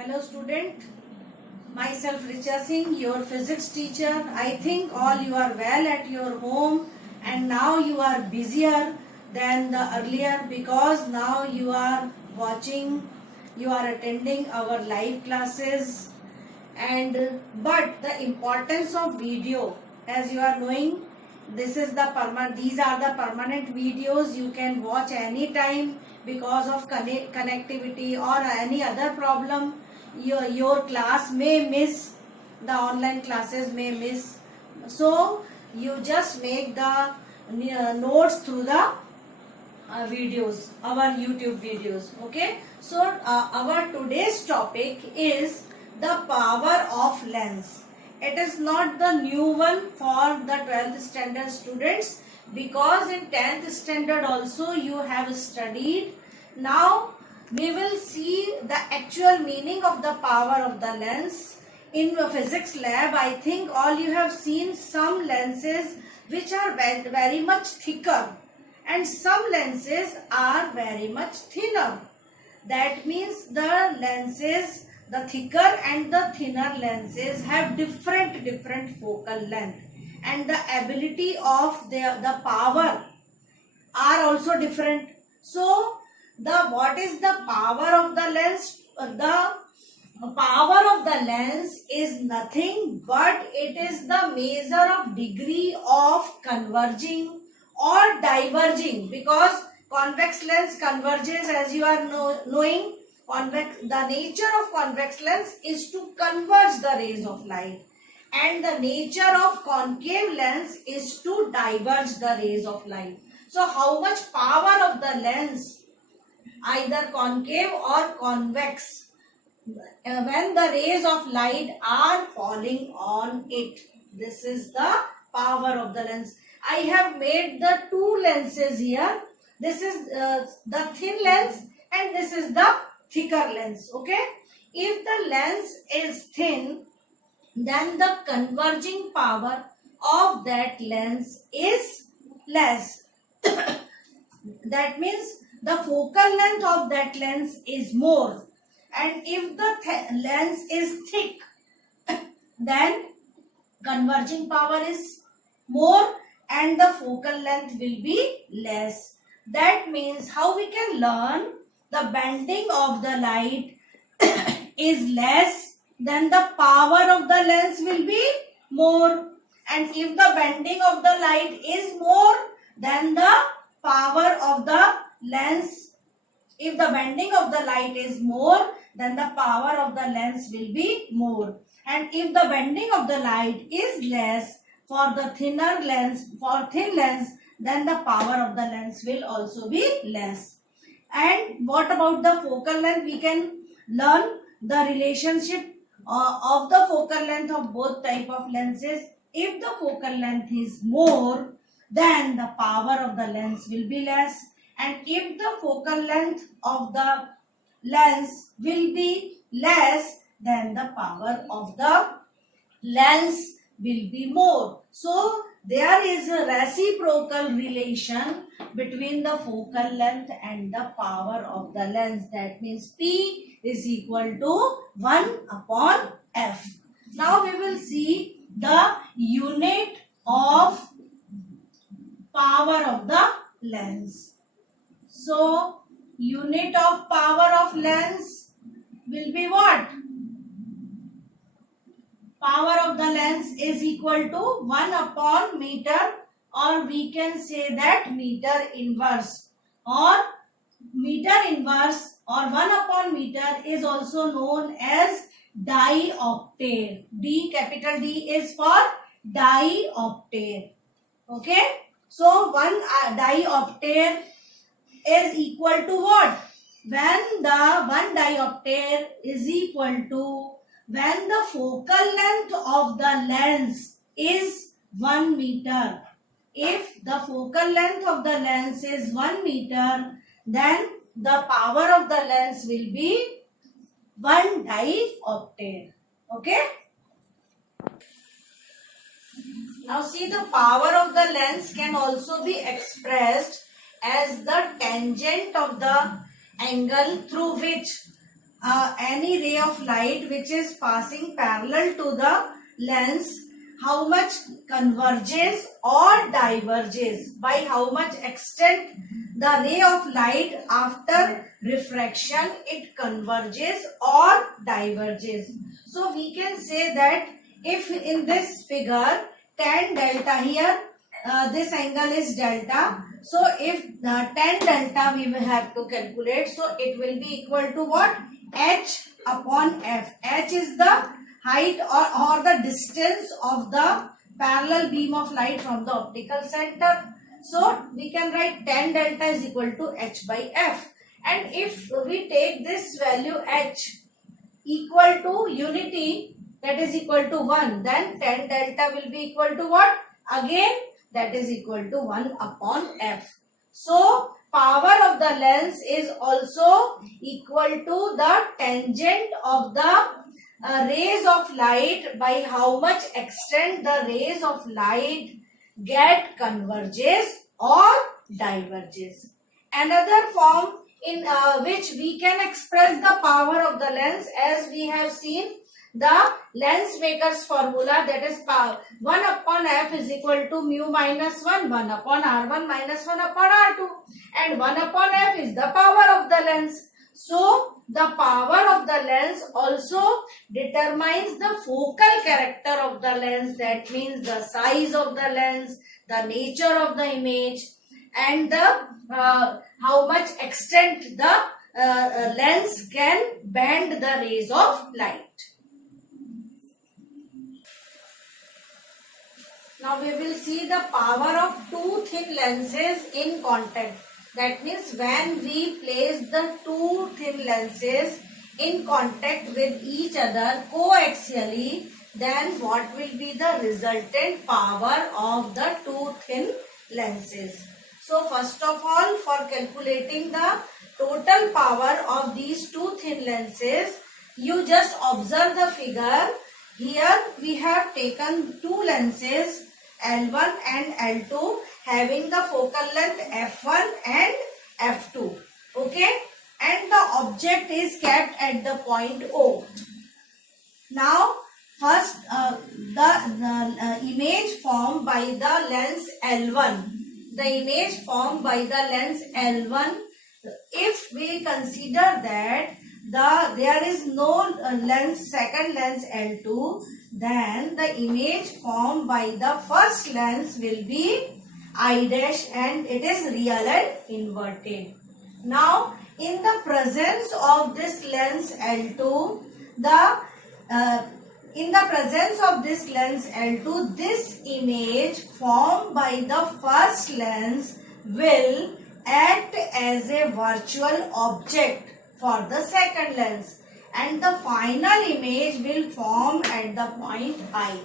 Hello student, myself Richa Singh, your physics teacher. I think all you are well at your home and now you are busier than the earlier because now you are watching, you are attending our live classes but the importance of video, as you are knowing, these are the permanent videos you can watch anytime because of connectivity or any other problem. Your class may miss, the online classes may miss, so you just make the notes through the videos, our YouTube videos. Okay, so our today's topic is the power of lens. It is not the new one for the 12th standard students because in 10th standard also you have studied. Now we will see the actual meaning of the power of the lens. In the physics lab, I think all you have seen some lenses which are very much thicker and some lenses are very much thinner. That means the lenses, the thicker and the thinner lenses have different focal length and the ability of the power are also different. So what is the power of the lens? The power of the lens is nothing but it is the measure of degree of converging or diverging, because convex lens converges, as you are knowing. The nature of convex lens is to converge the rays of light and the nature of concave lens is to diverge the rays of light. So how much power of the lens, either concave or convex, when the rays of light are falling on it, this is the power of the lens. I have made the two lenses here. This is the thin lens and this is the thicker lens. Okay, if the lens is thin, then the converging power of that lens is less. That means the focal length of that lens is more, and if the lens is thick, then converging power is more and the focal length will be less. That means how we can learn the bending of the light is less, then the power of the lens will be more, and if the bending of the light is more, then the power of the lens, if the bending of the light is more, then the power of the lens will be more, and if the bending of the light is less for the thinner lens, for thin lens, then the power of the lens will also be less. And what about the focal length? We can learn the relationship of the focal length of both type of lenses. If the focal length is more, then the power of the lens will be less, and if the focal length of the lens will be less, then the power of the lens will be more. So there is a reciprocal relation between the focal length and the power of the lens. That means P is equal to 1 upon F. Now we will see the unit of power of the lens. So unit of power of lens will be what? Power of the lens is equal to 1 upon meter, or we can say that meter inverse, or 1 upon meter is also known as diopter. Capital D is for diopter. Okay, so 1 diopter is equal to what? When the 1 diopter is equal to when the focal length of the lens is 1 meter. If the focal length of the lens is 1 meter, then the power of the lens will be 1 diopter. Okay. Now see, the power of the lens can also be expressed as the tangent of the angle through which any ray of light which is passing parallel to the lens, how much converges or diverges, by how much extent the ray of light after refraction it converges or diverges. So we can say that if in this figure tan delta here, this angle is delta. So if the tan delta we will have to calculate, so it will be equal to what? H upon F. H is the height or the distance of the parallel beam of light from the optical center. So we can write tan delta is equal to H by F. And if we take this value H equal to unity, that is equal to 1, then tan delta will be equal to what? Again, that is equal to 1 upon F. So power of the lens is also equal to the tangent of the rays of light, by how much extent the rays of light get converges or diverges. Another form in which we can express the power of the lens, as we have seen the lens maker's formula, that is power 1 upon F is equal to mu minus 1 upon R1 minus 1 upon R2, and 1 upon F is the power of the lens. So the power of the lens also determines the focal character of the lens, that means the size of the lens, the nature of the image, and the how much extent the lens can bend the rays of light. Now we will see the power of two thin lenses in contact. That means when we place the two thin lenses in contact with each other coaxially, then what will be the resultant power of the two thin lenses. So first of all, for calculating the total power of these two thin lenses, you just observe the figure. Here we have taken two lenses L1 and L2 having the focal length F1 and F2. Okay, and the object is kept at the point O. Now first the image formed by the lens L1. The image formed by the lens L1, if we consider that there is no second lens L2, then the image formed by the first lens will be I dash, and it is real and inverted. Now in the presence of this lens L2, this image formed by the first lens will act as a virtual object for the second lens, and the final image will form at the point I.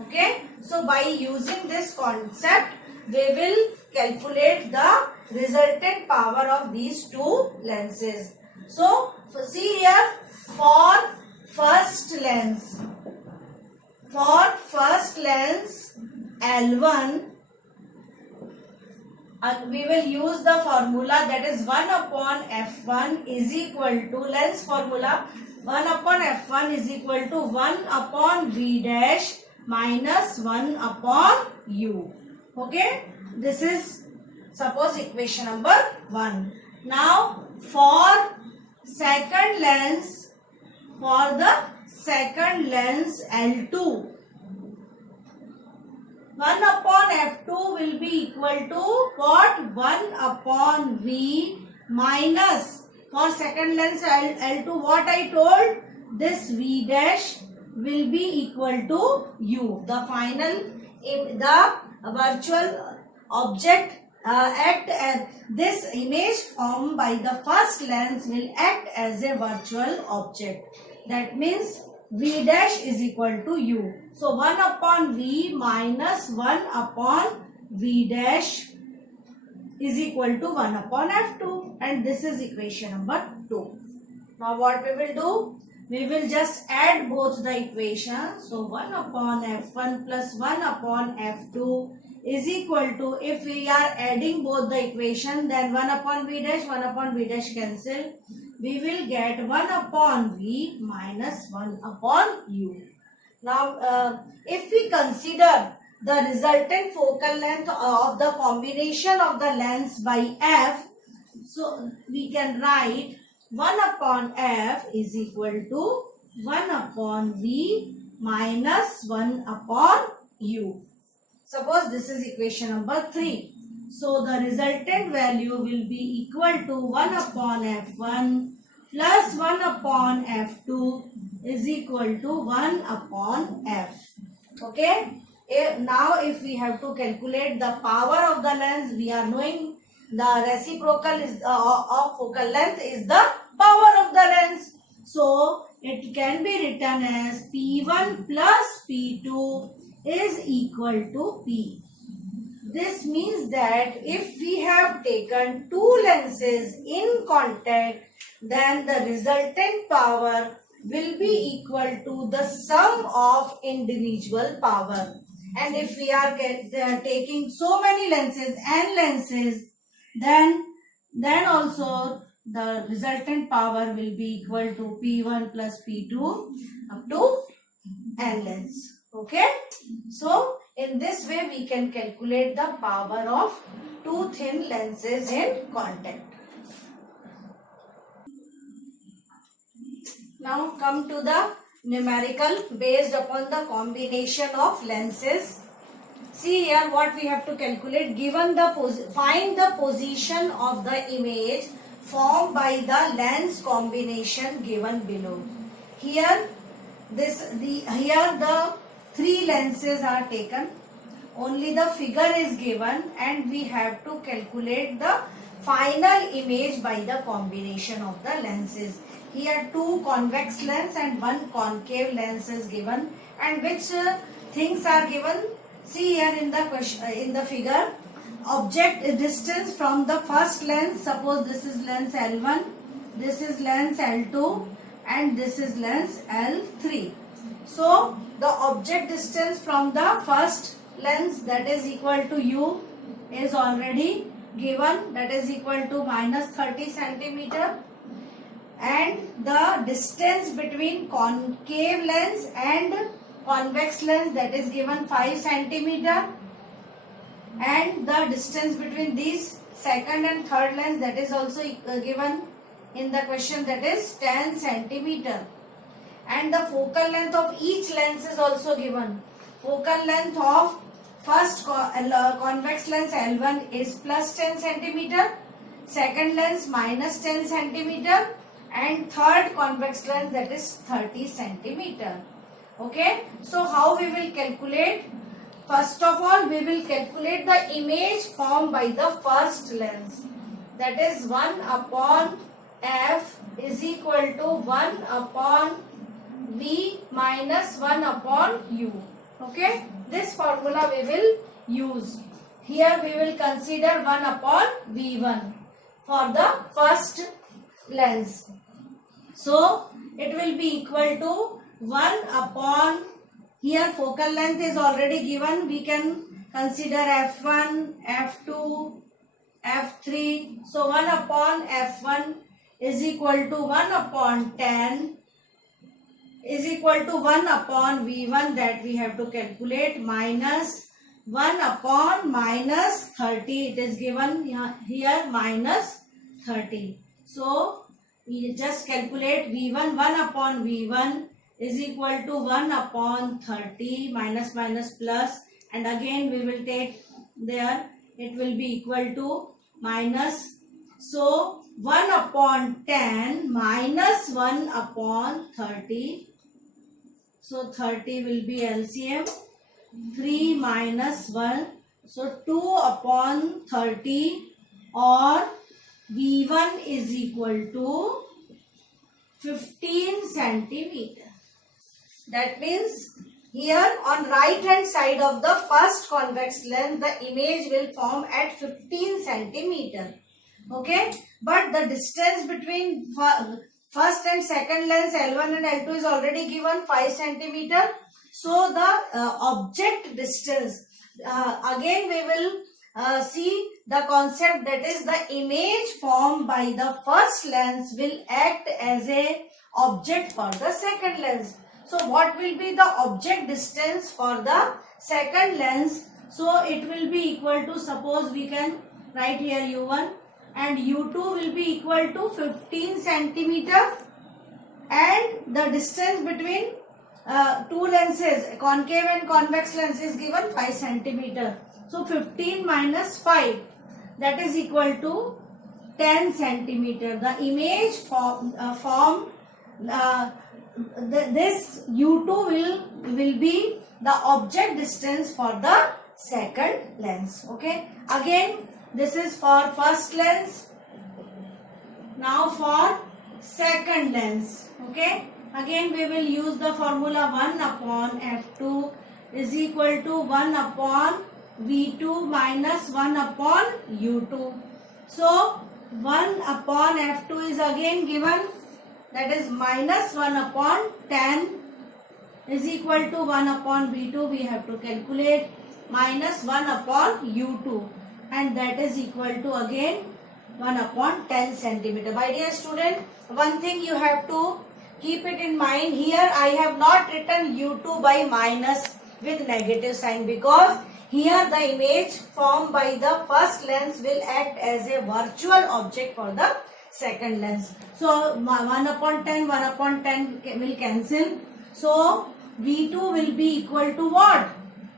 Okay, so by using this concept, we will calculate the resultant power of these two lenses. So see here, for first lens L1, we will use the formula, that is 1 upon F1 is equal to, lens formula, 1 upon F1 is equal to 1 upon V dash minus 1 upon U. Okay, this is suppose equation number 1. Now for the second lens L2, 1 upon F2 will be equal to what? 1 upon V minus, for second lens L2, what I told, this V dash will be equal to U. The final, the virtual object act as, this image formed by the first lens will act as a virtual object. That means V dash is equal to U. So 1 upon V minus 1 upon V dash is equal to 1 upon F2, and this is equation number 2. Now what we will do? We will just add both the equations. So 1 upon F1 plus 1 upon F2 is equal to, if we are adding both the equation, then 1 upon V dash cancel. we will get 1 upon V minus 1 upon U. Now, if we consider the resultant focal length of the combination of the lengths by F, so we can write 1 upon F is equal to 1 upon V minus 1 upon U. Suppose this is equation number 3. So the resultant value will be equal to 1 upon F1 plus 1 upon F2 is equal to 1 upon F. Okay. Now if we have to calculate the power of the length, we are knowing the reciprocal is of focal length is the power of the length. So it can be written as P1 plus P2 is equal to P. This means that if we have taken two lenses in contact, then the resultant power will be equal to the sum of individual power. And if we are taking so many lenses, n lenses, then also the resultant power will be equal to P1 plus P2 up to n lens. Okay. So in this way we can calculate the power of two thin lenses in contact. Now come to the numerical based upon the combination of lenses. See here what we have to calculate. Given the find the position of the image formed by the lens combination given below. Here the three lenses are taken. Only the figure is given and we have to calculate the final image by the combination of the lenses. Here two convex lens and one concave lens is given, and which things are given. See here in the figure, object distance from the first lens. Suppose this is lens L1, this is lens L2, and this is lens L3. So the object distance from the first lens, that is equal to U, is already given, that is equal to minus 30 centimeter. And the distance between concave lens and convex lens, that is given 5 centimeter. And the distance between these second and third lens, that is also given in the question, that is 10 centimeter. And the focal length of each lens is also given. Focal length of first convex lens L1 is plus 10 centimeter, second lens minus 10 centimeter, and third convex lens, that is 30 centimeter. Okay. So how we will calculate? First of all, we will calculate the image formed by the first lens. That is 1 upon F is equal to 1 upon V minus 1 upon U. Okay. This formula we will use. Here we will consider 1 upon V1 for the first lens. So it will be equal to 1 upon, here focal length is already given. We can consider F1, F2, F3. So 1 upon F1 is equal to 1 upon 10 is equal to 1 upon V1, that we have to calculate, minus 1 upon minus 30. It is given here minus 30. So we just calculate V1, 1 upon V1 is equal to 1 upon 30, minus minus plus, and again we will take there, it will be equal to minus. So 1 upon 10 minus 1 upon 30. So 30 will be LCM, 3 minus 1. So 2 upon 30, or V1 is equal to 15 centimeter. That means here on right hand side of the first convex lens, the image will form at 15 centimeter. Okay. But the distance between first and second lens L1 and L2 is already given 5 centimeter. So the object distance, again we will see the concept that is the image formed by the first lens will act as a object for the second lens. So what will be the object distance for the second lens? So it will be equal to, suppose we can write here u1 and u2 will be equal to 15 centimeter, and the distance between two lenses, concave and convex lens, is given 5 centimeter. So 15 minus 5, that is equal to 10 centimeter. The image this u2 will be the object distance for the second lens. Okay, again this is for first lens. Now for second lens. Okay, again we will use the formula 1 upon f2 is equal to 1 upon v2 minus 1 upon u2. So 1 upon f2 is again given, that is minus 1 upon 10 is equal to 1 upon v2, we have to calculate, minus 1 upon u2, and that is equal to again 1 upon 10 centimeter. My dear student, one thing you have to keep it in mind, here I have not written u2 by minus with negative sign, because here the image formed by the first lens will act as a virtual object for the second lens. So 1 upon 10 will cancel. So v2 will be equal to what?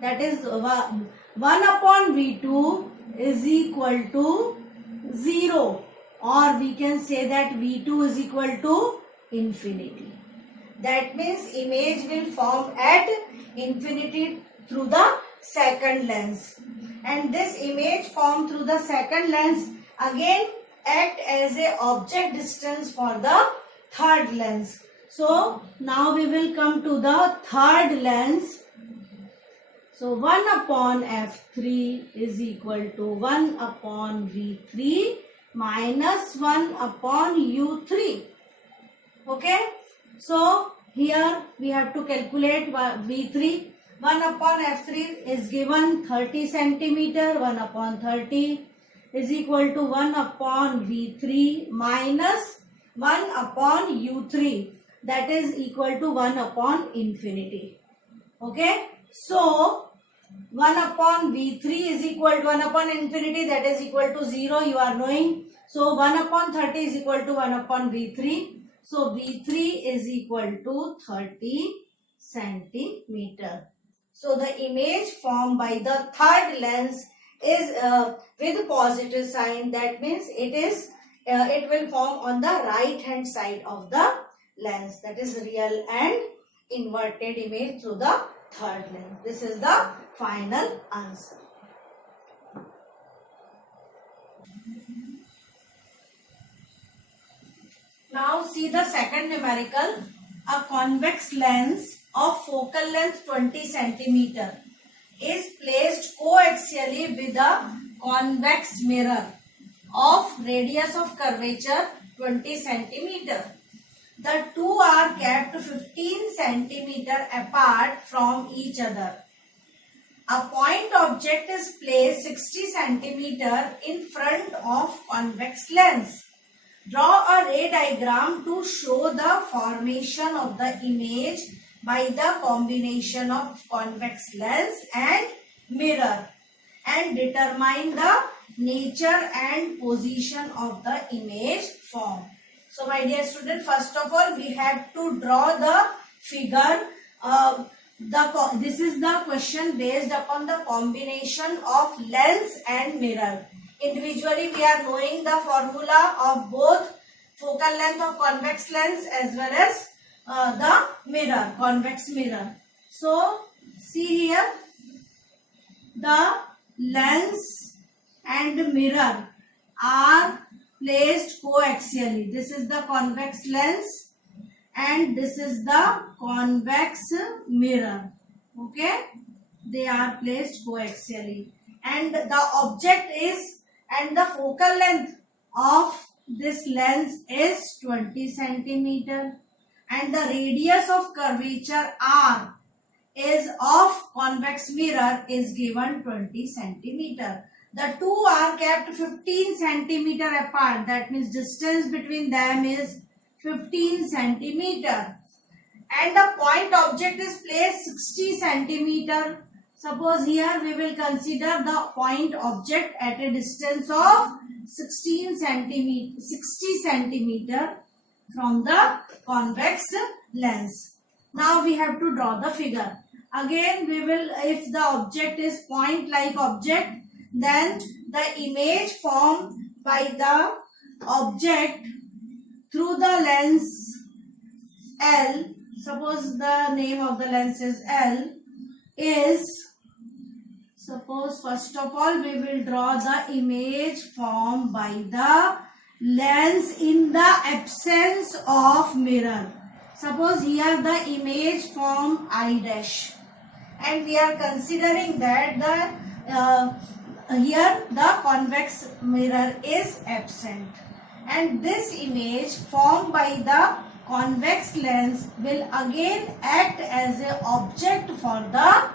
That is 1 upon v2 is equal to 0, or we can say that v2 is equal to infinity. That means image will form at infinity through the second lens, and this image formed through the second lens again act as a object distance for the third lens. So now we will come to the third lens. So 1 upon f3 is equal to 1 upon v3 minus 1 upon u3. Okay, so here we have to calculate v3. 1 upon f3 is given 30 centimeter. 1 upon 30 is equal to 1 upon v3 minus 1 upon u3, that is equal to 1 upon infinity. Okay, so 1 upon v3 is equal to 1 upon infinity, that is equal to 0, you are knowing. So 1 upon 30 is equal to 1 upon v3. So v3 is equal to 30 centimeter. So the image formed by the third lens is with positive sign. That means it will form on the right hand side of the lens. That is real and inverted image through the third lens. This is the final answer. Now see the second numerical. A convex lens of focal length 20 centimeter is placed coaxially with a convex mirror of radius of curvature 20 centimeter. The two are kept 15 centimeter apart from each other. A point object is placed 60 centimeter in front of convex lens. Draw a ray diagram to show the formation of the image by the combination of convex lens and mirror, and determine the nature and position of the image formed. So my dear student, first of all we have to draw the figure. This is the question based upon the combination of lens and mirror. Individually we are knowing the formula of both focal length of convex lens as well as the mirror, convex mirror. So see here, the lens and mirror are placed coaxially. This is the convex lens and this is the convex mirror. Okay, they are placed coaxially, and the object is, and the focal length of this lens is 20 centimeter, and the radius of curvature R is of convex mirror is given 20 centimeter. The two are kept 15 centimeter apart. That means distance between them is 15 centimeter. And the point object is placed 60 centimeter. Suppose here we will consider the point object at a distance of 60 centimeter from the convex lens. Now we have to draw the figure. Again we will, if the object is point like object, then the image formed by the object through the lens L, suppose the name of the lens is L, is, suppose first of all we will draw the image formed by the lens in the absence of mirror. Suppose here the image form I dash, and we are considering that here the convex mirror is absent, and this image formed by the convex lens will again act as an object for the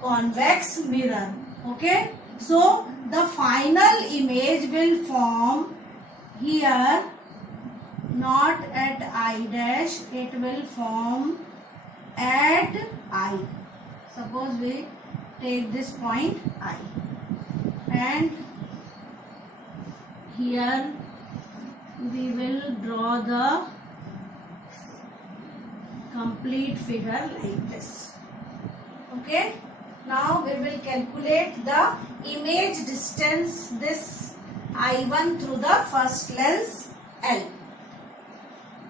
convex mirror. Okay, so the final image will form here, not at I dash, it will form at I. Suppose we take this point I, and here we will draw the complete figure like this. Okay, now we will calculate the image distance, this I1 through the first lens L.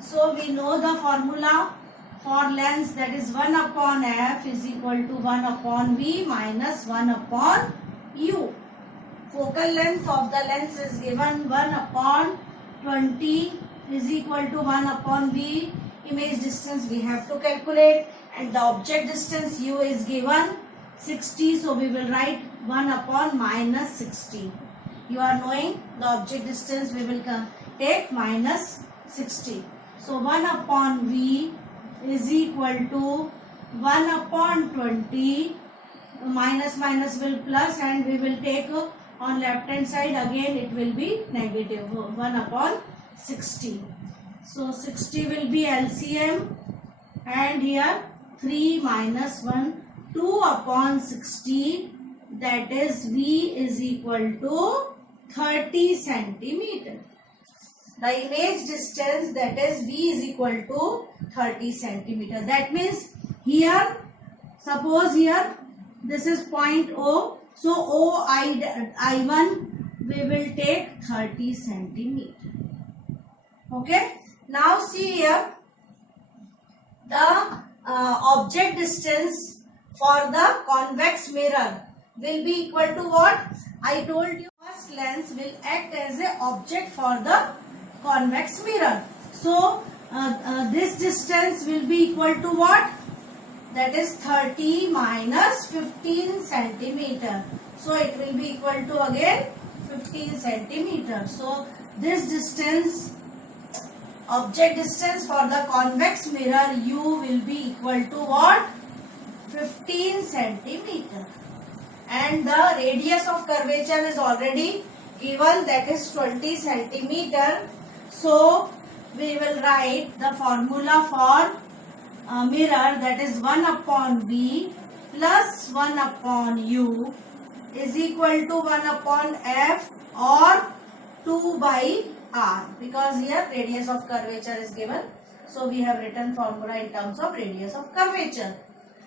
So we know the formula for lens, that is 1 upon f is equal to 1 upon v minus 1 upon u. Focal length of the lens is given 1 upon 20 is equal to 1 upon v. Image distance we have to calculate, and the object distance u is given 60, so we will write 1 upon minus 60. You are knowing the object distance, we will take minus 60. So 1 upon v is equal to 1 upon 20, minus minus will plus, and we will take on left hand side, again it will be negative, 1 upon 60. So 60 will be LCM, and here 3 minus 1, 2 upon 60, that is v is equal to 30 centimeter. The image distance, that is v is equal to 30 centimeter. That means here, suppose here this is point O, so I1 we will take 30 centimeter. Okay, now see here the object distance for the convex mirror will be equal to what? I told you first lens will act as an object for the convex mirror. So this distance will be equal to what? That is 30 minus 15 centimeter. So it will be equal to again 15 centimeter. So this distance, object distance for the convex mirror u will be equal to what? 15 centimeter. And the radius of curvature is already given, that is 20 centimeter. So we will write the formula for mirror, that is 1 upon v plus 1 upon u is equal to 1 upon f or 2 by r, because here radius of curvature is given. So we have written formula in terms of radius of curvature.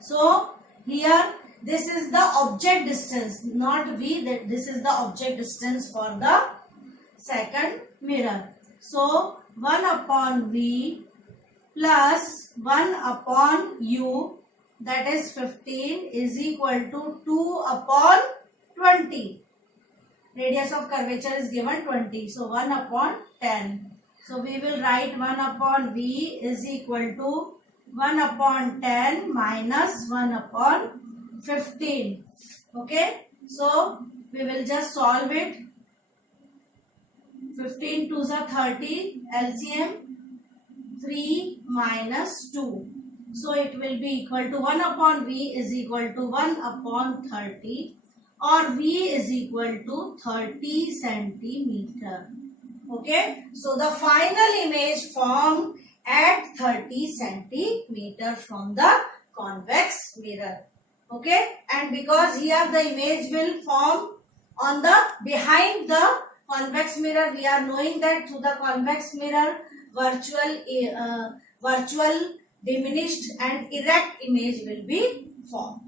So here this is the object distance, not v, that this is the object distance for the second mirror. So 1 upon v plus 1 upon u, that is 15, is equal to 2 upon 20. Radius of curvature is given 20. So 1 upon 10. So we will write 1 upon v is equal to 1 upon 10 minus 1 upon 15. Okay. So we will just solve it. 15 2s are 30. LCM 3 minus 2. So it will be equal to 1 upon v is equal to 1 upon 30, or V is equal to 30 centimeter. Okay, so the final image formed at 30 centimeter from the convex mirror. Okay, and because here the image will form on the behind the convex mirror, we are knowing that through the convex mirror virtual diminished and erect image will be formed.